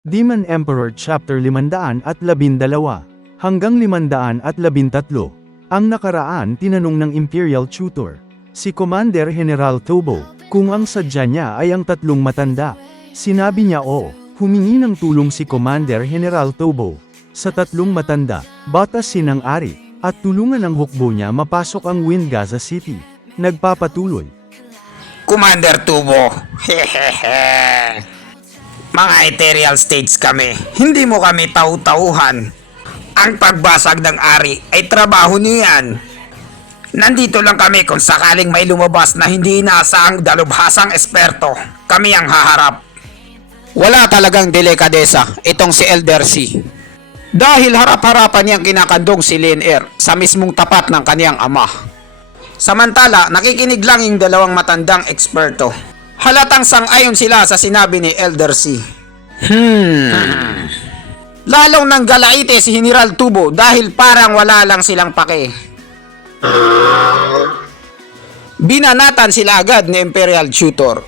Demon Emperor Chapter 512 hanggang 513. Ang nakaraan tinanong ng Imperial Tutor, si Commander General Tobo, kung ang sadya niya ay ang tatlong matanda. Sinabi niya humingi ng tulong si Commander General Tobo sa tatlong matanda, batasin ng ari, at tulungan ng hukbo niya mapasok ang Windgaza City. Nagpapatuloy. Commander Tubo, hehehe. Mga ethereal states kami, hindi mo kami tau-tauhan. Ang pagbasag ng ari ay trabaho niyan. Nandito lang kami kung sakaling may lumabas na hindi inaasahang dalubhasang esperto, kami ang haharap. Wala talagang delikadesa itong si Elder C. Dahil harap-harapan niyang kinakandong si Lien-Er sa mismong tapat ng kaniyang ama. Samantala, nakikinig lang yung dalawang matandang eksperto. Halatang sang-ayon sila sa sinabi ni Elder C. Lalong nang galaite si General Tubo dahil parang wala lang silang pake. Binanatan sila agad ni Imperial Tutor.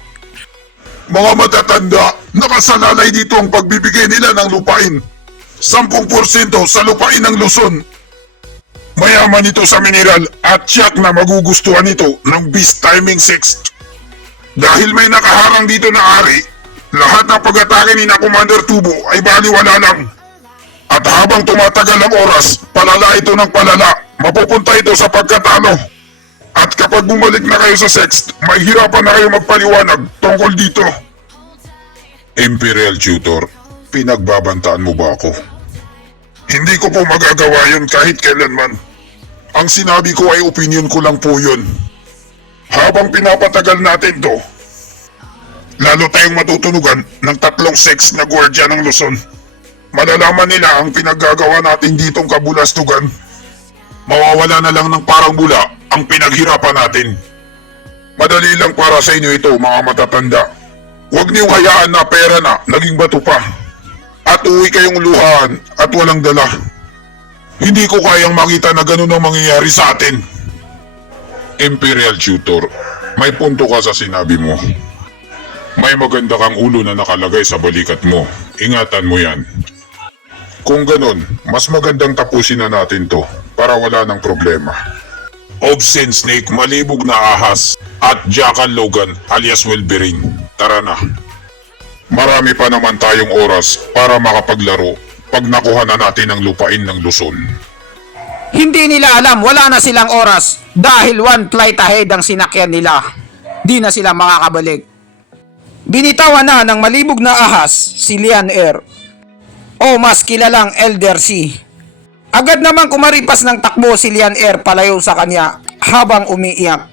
Mga matatanda, nakasalalay dito ang pagbibigay nila ng lupain. 10% sa lupain ng Luzon. Mayaman ito sa mineral at tiyak na magugustuhan ito ng Beast Timing 6. Dahil may nakaharang dito na ari, lahat ng pag-atake ni na Commander Tubo ay baliwala lang. At habang tumatagal ang oras, palala ito ng palala, mapupunta ito sa pagkatalo. At kapag bumalik na kayo sa Sext, mahihirapan na kayo magpaliwanag tungkol dito. Imperial Tutor, pinagbabantaan mo ba ako? Hindi ko po magagawa yun kahit kailanman. Ang sinabi ko ay opinion ko lang po yun. Habang pinapatagal natin to, lalo tayong matutunugan ng 3 sex na gwardya ng Luzon. Malalaman nila ang pinaggagawa natin ditong kabulastugan. Mawawala na lang ng parang bula ang pinaghirapan natin. Madali lang para sa inyo ito, mga matatanda. Huwag niyong hayaan na pera na naging bato pa. At uwi kayong luhaan at walang dala. Hindi ko kayang makita na ganun ang mangyayari sa atin. Imperial Tutor, may punto ka sa sinabi mo. May maganda kang ulo na nakalagay sa balikat mo. Ingatan mo yan. Kung ganun, mas magandang tapusin na natin to para wala ng problema. Obscene Snake, malibog na ahas, at Jackal Logan alias Wolverine. Tara na. Marami pa naman tayong oras para makapaglaro pag nakuha na natin ang lupain ng Luzon. Hindi nila alam, wala na silang oras dahil one flight ahead ang sinakyan nila. Di na sila makakabalik. Binitawan na ng malibog na ahas si Lien-Er o mas kilalang Elder C. Agad naman kumaripas ng takbo si Lien-Er palayo sa kanya habang umiiyak.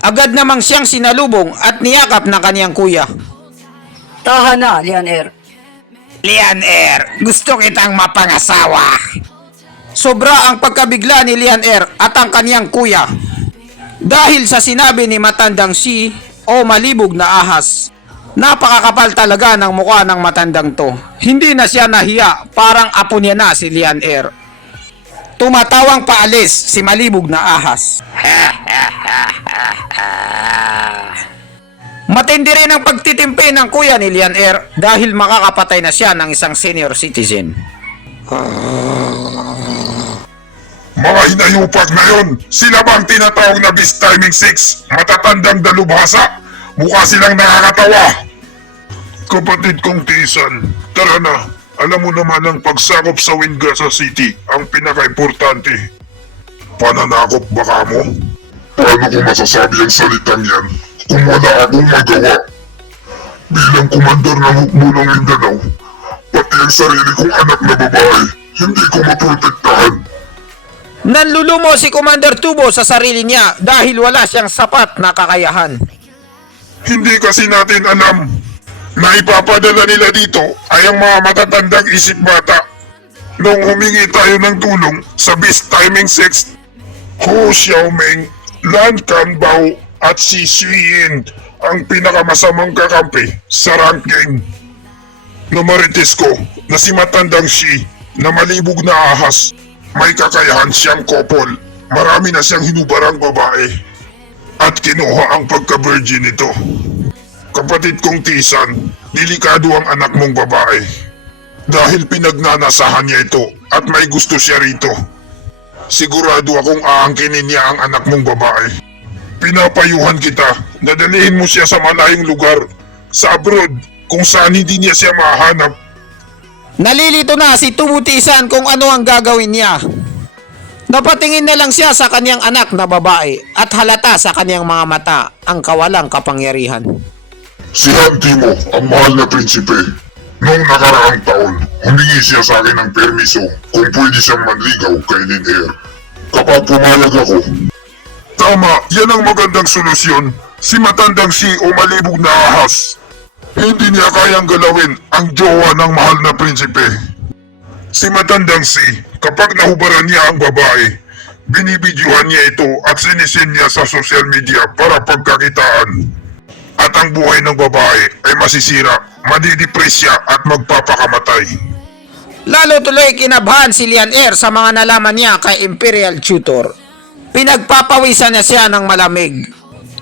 Agad namang siyang sinalubong at niyakap ng kaniyang kuya. Tahan na, Lien-Er. Lien-Er, gusto kitang mapangasawa. Sobra ang pagkabigla ni Lien-Er at ang kaniyang kuya. Dahil sa sinabi ni matandang si o malibog na ahas. Napakakapal talaga ng mukha ng matandang to. Hindi na siya nahiya, parang apo niya na si Lien-Er. Tumatawang paalis si malibog na ahas. Matindi rin ang pagtitimpi ng kuya ni Lien-Er dahil makakapatay na siya ng isang senior citizen. Mga hinayupak na yon, sila ba ang tinatawag na Beast Timing 6? Matatandang dalubhasa? Mukha silang nakakatawa. Kapatid kong tiisan, tara na. Alam mo naman ang pagsakop sa Windgaza City ang pinaka-importante. Pananakop baka mo? Paano ko masasabi ang salitang yan kung wala akong magawa? Bilang komandar ng hukbo ng Mindanao, pati ang sarili kong anak na babae, hindi ko maprotektahan. Nanlulumo si Commander Tubo sa sarili niya dahil wala siyang sapat na kakayahan. Hindi kasi natin alam na ipapadala nila dito ay ang mga matatandang isip bata. Nung humingi tayo ng tulong sa Beast Timing 6, Hu Xiaoming, Lan Kanbao at si Xuyin ang pinakamasamang kakampi sa ranking. Namarites ko na si matandang Xi na malibog na ahas, may kakayahan siyang kopol. Marami na siyang hinubarang babae. at kinuha ang pagka-virgin nito. Kapatid kong Tisan, delikado ang anak mong babae. Dahil pinagnanasahan niya ito at may gusto siya rito. Sigurado akong aangkinin niya ang anak mong babae. Pinapayuhan kita na dalhin mo siya sa malayong lugar, sa abroad, kung saan hindi niya siya mahanap. Nalilito na si Tubutisan kung ano ang gagawin niya. Napatingin na lang siya sa kanyang anak na babae at halata sa kanyang mga mata ang kawalang kapangyarihan. Sinanti mo ang mahal na prinsipe. Noong nakaraang taon, humingi siya sa akin ng permiso kung pwede siyang manligaw kay Linair. Kapag pumalag ako, tama, yan ang magandang solusyon. Si matandang si o malibog na ahas. Hindi niya kayang galawin ang jowa ng mahal na prinsipe. Si matandang si, kapag nahubaran niya ang babae, binibidyohan niya ito at sinisin niya sa social media para pagkakitaan. At ang buhay ng babae ay masisira, madidepress siya at magpapakamatay. Lalo tuloy kinabahan si Linair sa mga nalaman niya kay Imperial Tutor. Pinagpapawisan na siya ng malamig.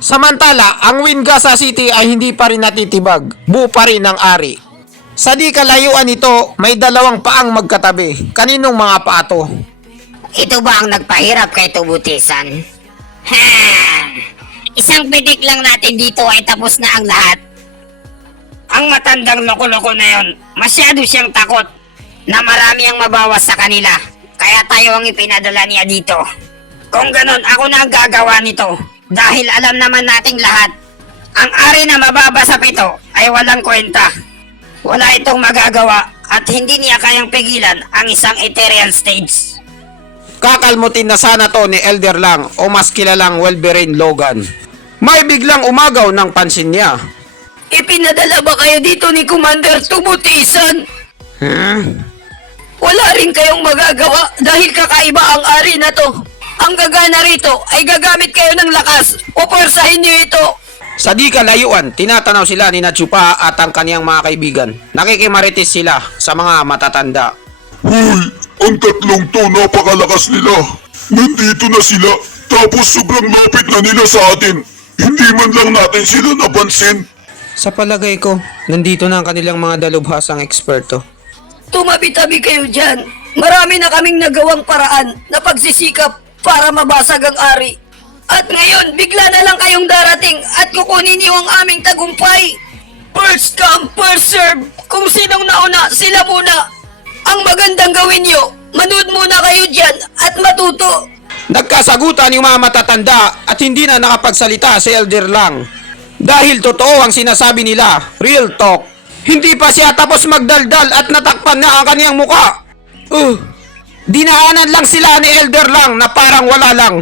Samantala, ang Wingasa City ay hindi pa rin natitibag, buo pa rin ang ari. Sa di kalayuan nito, may dalawang paang magkatabi. Kaninong mga paa to? Ito ba ang nagpahirap kay Tubutisan? Ha! Isang pitik lang natin dito ay tapos na ang lahat. Ang matandang loko-loko na yon, masyado siyang takot na marami ang mabawas sa kanila. Kaya tayo ang ipinadala niya dito. Kung ganon, ako na ang gagawa nito. Dahil alam naman nating lahat, ang ari na mababasap ito ay walang kwenta. Wala itong magagawa at hindi niya kayang pigilan ang isang ethereal stage. Kakalmutin na sana to ni Elder Lang o mas kilalang Wolverine Logan. May biglang umagaw ng pansin niya. Ipinadala ba kayo dito ni Commander Tubutisan? Wala rin kayong magagawa dahil kakaiba ang ari na to. Ang gagana rito ay gagamit kayo ng lakas o pwersahin niyo ito. Sa di kalayuan, tinatanaw sila ni Natsupa at ang kaniyang mga kaibigan. Nakikimarites sila sa mga matatanda. Hoy, ang tatlong to napakalakas nila. Nandito na sila, tapos sobrang lapit na nila sa atin. Hindi man lang natin sila napansin. Sa palagay ko, nandito na ang kanilang mga dalubhasang eksperto. Tumabi-tabi kayo dyan. Marami na kaming nagawang paraan na pagsisikap para mabasag ang ari. At ngayon, bigla na lang kayong darating at kukunin niyo ang aming tagumpay. First come, first serve. Kung sinong nauna, sila muna. Ang magandang gawin niyo, manood muna kayo dyan at matuto. Nagkasagutan yung mga matatanda at hindi na nakapagsalita si Elder Lang. Dahil totoo ang sinasabi nila, real talk. Hindi pa siya tapos magdaldal at natakpan na ang kaniyang muka. Dinaanan lang sila ni Elder Lang na parang wala lang.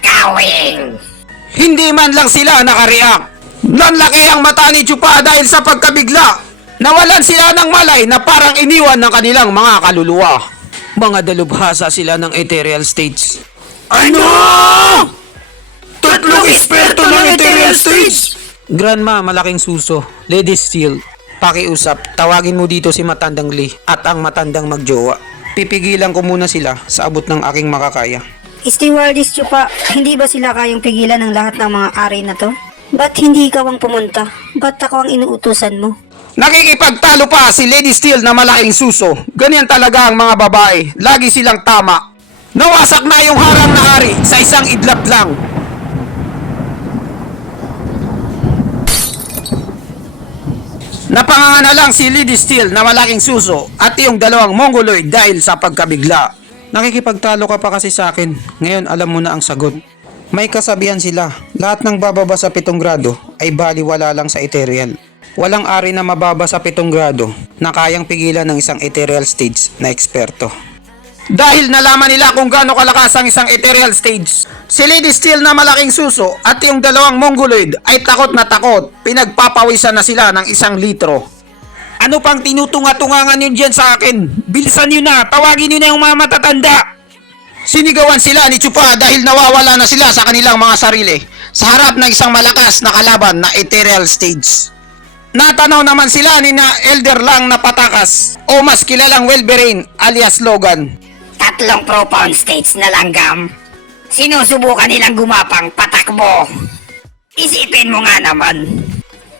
Kawing! Hindi man lang sila nakareact. Nanlaki ang mata ni Chupa dahil sa pagkabigla. Nawalan sila ng malay na parang iniwan ng kanilang mga kaluluwa. Mga dalubhasa sila ng ethereal states. Ano? Tatlong eksperto ng ethereal states? Grandma, malaking suso. Lady Steel, pakiusap. Tawagin mo dito si Matandang Lee at ang matandang magjowa. Pipigilan ko muna sila sa abot ng aking makakaya. Stewardess Chupa, hindi ba sila kayang pigilan ng lahat ng mga ari na to? Ba't hindi ikaw ang pumunta? Ba't ako ang inuutusan mo? Nakikipagtalo pa si Lady Steel na malaking suso. Ganyan talaga ang mga babae. Lagi silang tama. Nawasak na yung harang na ari sa isang idlap lang. Napanganga lang si Lady Steel na malaking suso at yung dalawang mongoloid dahil sa pagkabigla. Nakikipagtalo ka pa kasi sa akin. Ngayon alam mo na ang sagot. May kasabihan sila. Lahat ng bababa sa 7 grado ay baliwala lang sa ethereal. Walang ari na mababa sa 7 grado na kayang pigilan ng isang ethereal stage na eksperto. Dahil nalaman nila kung gaano kalakas ang isang ethereal stage, si Lady Steel na malaking suso at yung dalawang mongoloid ay takot na takot. Pinagpapawisan na sila ng 1 litro. Ano pang tinutunga-tungangan nyo dyan sa akin? Bilisan nyo na, tawagin nyo na yung mga matatanda. Sinigawan sila ni Chupa dahil nawawala na sila sa kanilang mga sarili sa harap ng isang malakas na kalaban na ethereal stage. Natanaw naman sila ni na Elder Lang na patakas o mas kilalang Wolverine alias Logan. Tatlong profound states na langgam. Sinusubukan nilang gumapang patakbo. Isipin mo nga naman.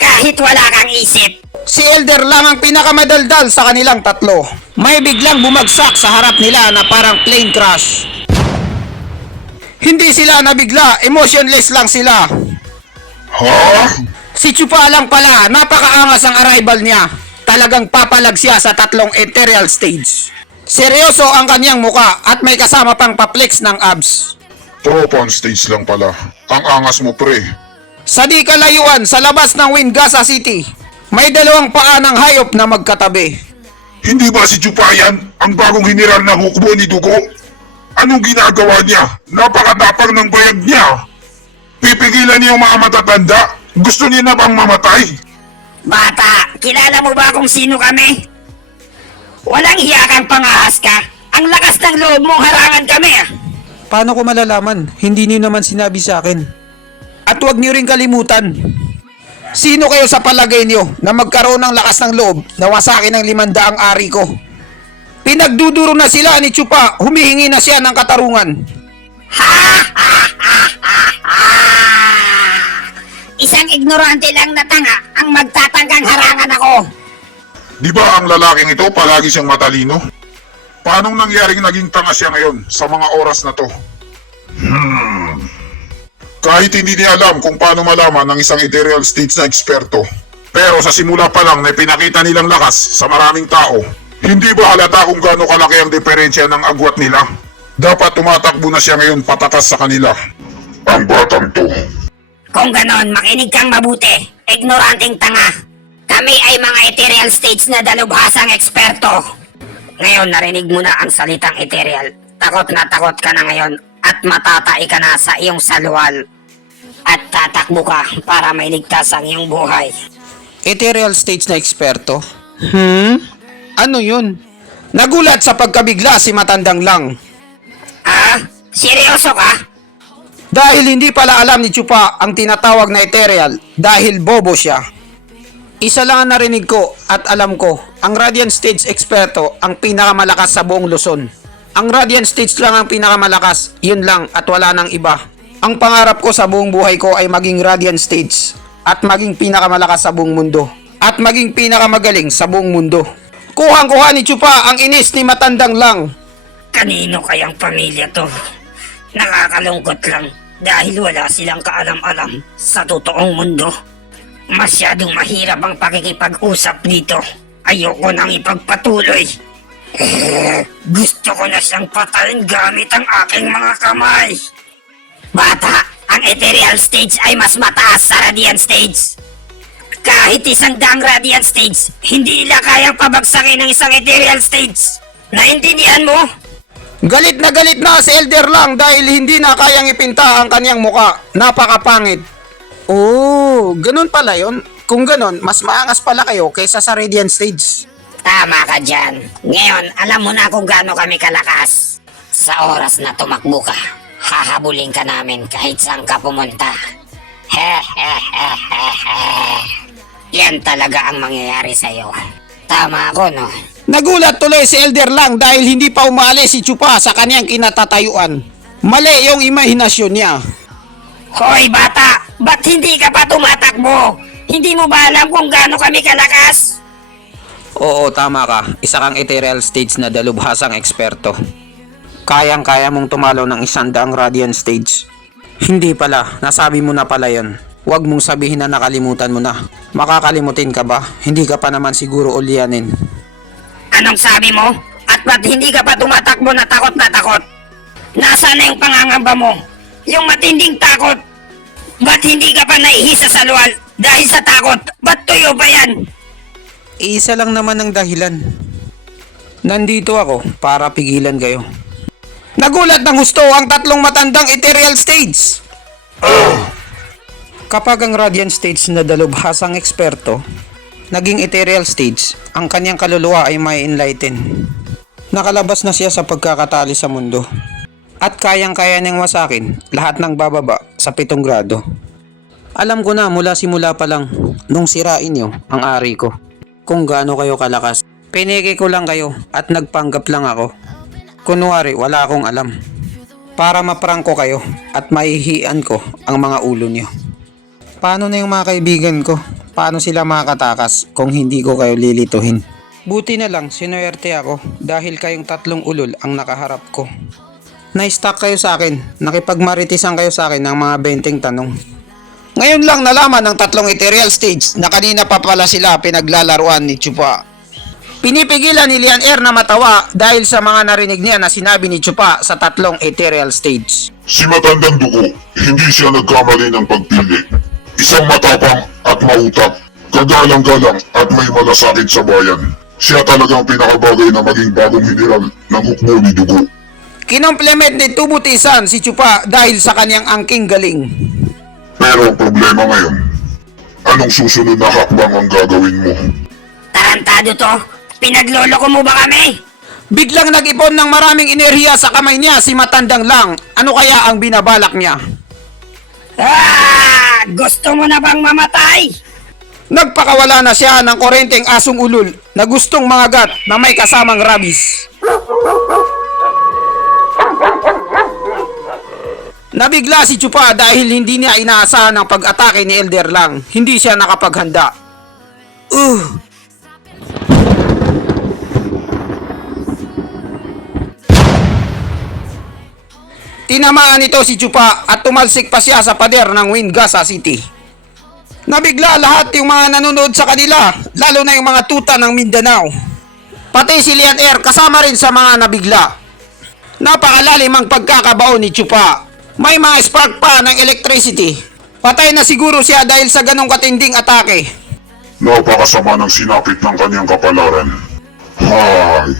Kahit wala kang isip, Si Elder lang ang pinakamadaldal sa kanilang tatlo. May biglang bumagsak sa harap nila na parang plane crash. Hindi sila nabigla, emotionless lang sila. Ha? Si Chupa lang pala, napakaangas ang arrival niya. Talagang papalag siya sa tatlong ethereal stage. Seryoso ang kanyang muka at may kasama pang paplex ng abs. Tropa on stage lang pala. Ang angas mo pre. Sa di kalayuan sa labas ng Wingasa City, may dalawang paa ng hayop na magkatabi. Hindi ba si Chupayan ang bagong general ng hukbo ni Dugo? Anong ginagawa niya? Napakatapang ng bayag niya. Pipigilan niya yung mga matatanda? Gusto niya na bang mamatay? bata, kilala mo ba kung sino kami? Walang hiya kang pangahas ka. Ang lakas ng loob mong harangan kami ah. Paano ko malalaman? Hindi niyo naman sinabi sa akin. At huwag niyo rin kalimutan. Sino kayo sa palagay niyo na magkaroon ng lakas ng loob na wasakin ng 500 ari ko? Pinagduduro na sila ni Chupa, humihingi na siya ng katarungan. Isang ignorante lang na tanga ang magtatangkang harangan ako. Di ba ang lalaking ito palagi siyang matalino? Paanong nangyaring naging tanga siya ngayon sa mga oras na to? Kahit hindi niya alam kung paano malaman ng isang ethereal stage na eksperto. Pero sa simula pa lang na pinakita nilang lakas sa maraming tao, hindi ba halata kung gaano kalaki ang diferensya ng agwat nila? Dapat tumatakbo na siya ngayon patakas sa kanila. Ang batang to. Kung ganon, makinig kang mabuti. Ignoranting tanga. Kami ay mga ethereal states na dalubhasang eksperto. Ngayon narinig mo na ang salitang ethereal. Takot ka na ngayon at matatay ka na sa iyong salwal. At tatakbo ka para mailigtas ang iyong buhay. Ethereal stage na eksperto? Ano yun? Nagulat sa pagkabigla si Matandang Lang. Ah? Seryoso ka? Dahil hindi pala alam ni Chupa ang tinatawag na ethereal dahil bobo siya. Isa lang ang narinig ko at alam ko, ang Radiant Stage Experto ang pinakamalakas sa buong Luzon. Ang Radiant Stage lang ang pinakamalakas, yun lang at wala nang iba. Ang pangarap ko sa buong buhay ko ay maging Radiant Stage at maging pinakamalakas sa buong mundo. At maging pinakamagaling sa buong mundo. Kuhang-kuha ni Chupa ang inis ni Matandang Lang. Kanino kayang pamilya to? Nakakalungkot lang dahil wala silang kaalam-alam sa totoong mundo. Masyadong mahirap ang pakikipag-usap dito. Ayoko nang ipagpatuloy. Gusto ko na siyang patayin gamit ang aking mga kamay. Bata, ang ethereal stage ay mas mataas sa radiant stage. Kahit 100 radiant stage, hindi nila kayang pabagsakin ng isang ethereal stage. Naintindihan mo? Galit na si Elder Lang dahil hindi na kayang ipinta ang kanyang muka. Napakapangit. Oh, ganun pala yun. Kung ganun, mas maangas pala kayo kaysa sa Radiant Stage. Tama ka dyan. Ngayon, alam mo na kung gaano kami kalakas. Sa oras na tumakbo ka, hahabulin ka namin kahit saan ka pumunta. Yan talaga ang mangyayari sa'yo. Tama ako, no? Nagulat tuloy si Elder Lang dahil hindi pa umali si Chupa sa kanyang kinatatayuan. Mali yung imahinasyon niya. Hoy bata, ba't hindi ka pa tumatakbo? Hindi mo ba alam kung gaano kami kalakas? Oo, tama ka. Isa kang ethereal stage na dalubhasang eksperto. Kayang-kaya mong tumalo ng 100 radiant stage. Hindi pala, nasabi mo na pala yun. Huwag mong sabihin na nakalimutan mo na. Makakalimutin ka ba? Hindi ka pa naman siguro ulyanin. Anong sabi mo? At ba't hindi ka pa tumatakbo na takot na takot? Nasaan na yung pangangamba mo? Yung matinding takot? Ba't hindi ka pa naihisa sa luwal dahil sa takot? Ba't tuyo ba yan? Isa lang naman ang dahilan. Nandito ako para pigilan kayo. Nagulat ng husto ang tatlong matandang ethereal stage. Kapag ang radiant stage na dalubhasang eksperto, naging ethereal stage, ang kanyang kaluluwa ay may enlighten. Nakalabas na siya sa pagkakatali sa mundo. At kayang-kaya niyang wasakin lahat ng bababa sa 7 grado. Alam ko na mula simula pa lang nung sirain niyo ang ari ko. Kung gaano kayo kalakas. Piniki ko lang kayo at nagpanggap lang ako. Kunwari wala akong alam. Para maprangko kayo at maihian ko ang mga ulo niyo. Paano na yung mga kaibigan ko? Paano sila makakatakas kung hindi ko kayo lilituhin? Buti na lang, sinuwerte ako dahil kayong tatlong ulol ang nakaharap ko. Na-stuck kayo sa akin, nakipagmaritisan kayo sa akin ng mga 20 tanong. Ngayon lang nalaman ng tatlong ethereal stage na kanina pa pala sila pinaglalaruan ni Chupa. Pinipigilan ni Lian Air na matawa dahil sa mga narinig niya na sinabi ni Chupa sa tatlong ethereal stage. Si Matandang Dugo, hindi siya nagkamali ng pagpili. Isang matapang at mautak, kagalang-galang at may malasakit sa bayan. Siya talagang pinakabagay na maging bagong general ng hukbo ni Dugo. Kinomplement ni Tubutisan si Chupa dahil sa kanyang angking galing. Pero ang problema ngayon, anong susunod na hakbang ang gagawin mo? Tarantado to. Pinagloloko mo ba kami? Biglang nag-ipon ng maraming enerhiya sa kamay niya si Matandang Lang. Ano kaya ang binabalak niya? Gusto mo na bang mamatay? Nagpakawala na siya ng korenteng asong ulol na gustong mangagat na may kasamang rabies. Nabigla si Chupa dahil hindi niya inaasahan ang pag-atake ni Elder Lang. Hindi siya nakapaghanda. Tinamaan nito si Chupa at tumalsik pa siya sa pader ng Wingasa City. Nabigla lahat yung mga nanonood sa kanila, lalo na yung mga tuta ng Mindanao. Pati si Lian Air kasama rin sa mga nabigla. Napakalalim ang pagkakabaon ni Chupa. May mga spark pa ng electricity. Patay na siguro siya dahil sa ganong katinding atake. Napakasama ng sinapit ng kanyang kapalaran. Hay,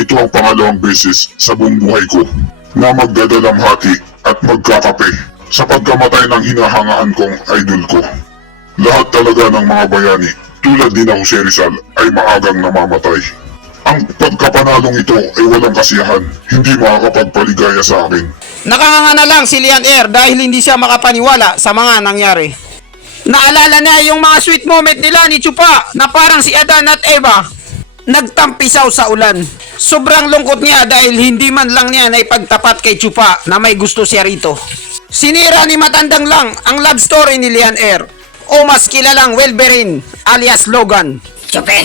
ito ang pangalawang beses sa buong buhay ko na magdadalamhati at magkakape sa pagkamatay ng hinahangaan kong idol ko. Lahat talaga ng mga bayani, tulad din ako si Rizal, ay maagang namamatay. Ang pagkapanalong ito ay walang kasiyahan, hindi makakapagpaligaya sa akin. Nakanganga na lang si Lian Air dahil hindi siya makapaniwala sa mga nangyari. Naalala niya yung mga sweet moment nila ni Chupa na parang si Adan at Eva. Nagtampisaw sa ulan. Sobrang lungkot niya dahil hindi man lang niya naipagtapat kay Chupa na may gusto siya rito. Sinira ni Matandang Lang ang love story ni Lian Air o mas kilalang Wolverine alias Logan. Chupe,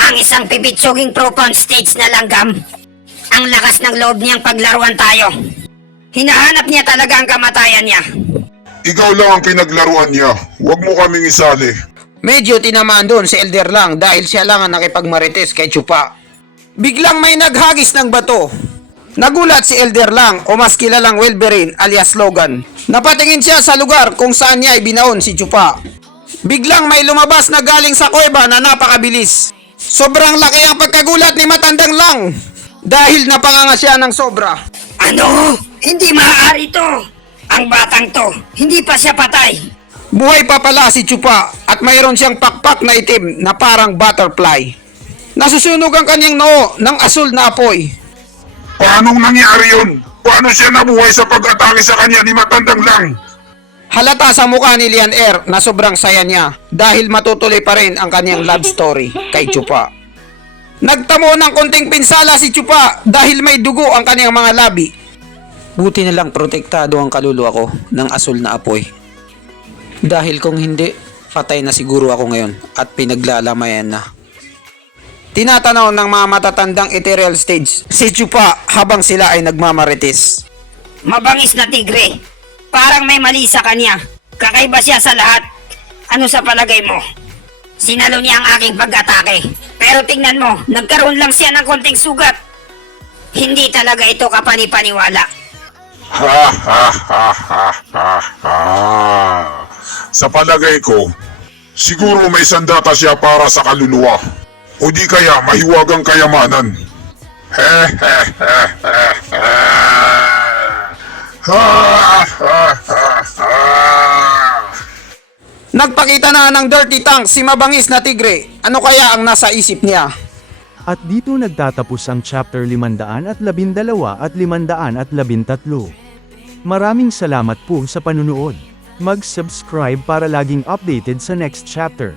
ang isang pipitsuging pro-con stage na langgam. Ang lakas ng loob niyang paglaruan tayo. Hinahanap niya talaga ang kamatayan niya. Ikaw lang ang pinaglaruan niya, huwag mo kaming isali. Medyo tinamaan doon si Elder Lang dahil siya lang ang nakipagmarites kay Chupa. Biglang may naghagis ng bato. Nagulat si Elder Lang o mas kilalang Wolverine alias Logan. Napatingin siya sa lugar kung saan niya ibinaon si Chupa. Biglang may lumabas na galing sa kuweba na napakabilis. Sobrang laki ang pagkagulat ni Matandang Lang dahil napanganga siya ng sobra. Ano? Hindi maaari to. Ang batang to, hindi pa siya patay. Buhay pa pala si Chupa at mayroon siyang pakpak na itim na parang butterfly. Nasusunog ang kanyang noo ng asul na apoy. Paanong nangyari yun? Paano siya nabuhay sa pag-atake sa kanya ni Matandang Lang? Halata sa mukha ni Lian Air na sobrang saya niya dahil matutuloy pa rin ang kanyang love story kay Chupa. Nagtamo ng konting pinsala si Chupa dahil may dugo ang kanyang mga labi. Buti na lang protektado ang kaluluwa ko ng asul na apoy. Dahil kung hindi, patay na siguro ako ngayon at pinaglalamayan na. Tinatanaw ng mga matatandang ethereal stage si Chupa habang sila ay nagmamarites. Mabangis na tigre. Parang may mali sa kanya. Kakaiba siya sa lahat. Ano sa palagay mo? Sinalo niya ang aking pag-atake. Pero tingnan mo, nagkaroon lang siya ng konting sugat. Hindi talaga ito kapani-paniwala. Ha ha ha ha ha ha. Sa palagay ko, siguro may sandata siya para sa kaluluwa. O di kaya mahiwagang kayamanan. He he he he he. Ha ha ha ha. Nagpakita na ng dirty tank si mabangis na tigre. Ano kaya ang nasa isip niya? At dito nagtatapos ang chapter 512 at 513. Maraming salamat po sa panunood. Mag-subscribe para laging updated sa next chapter.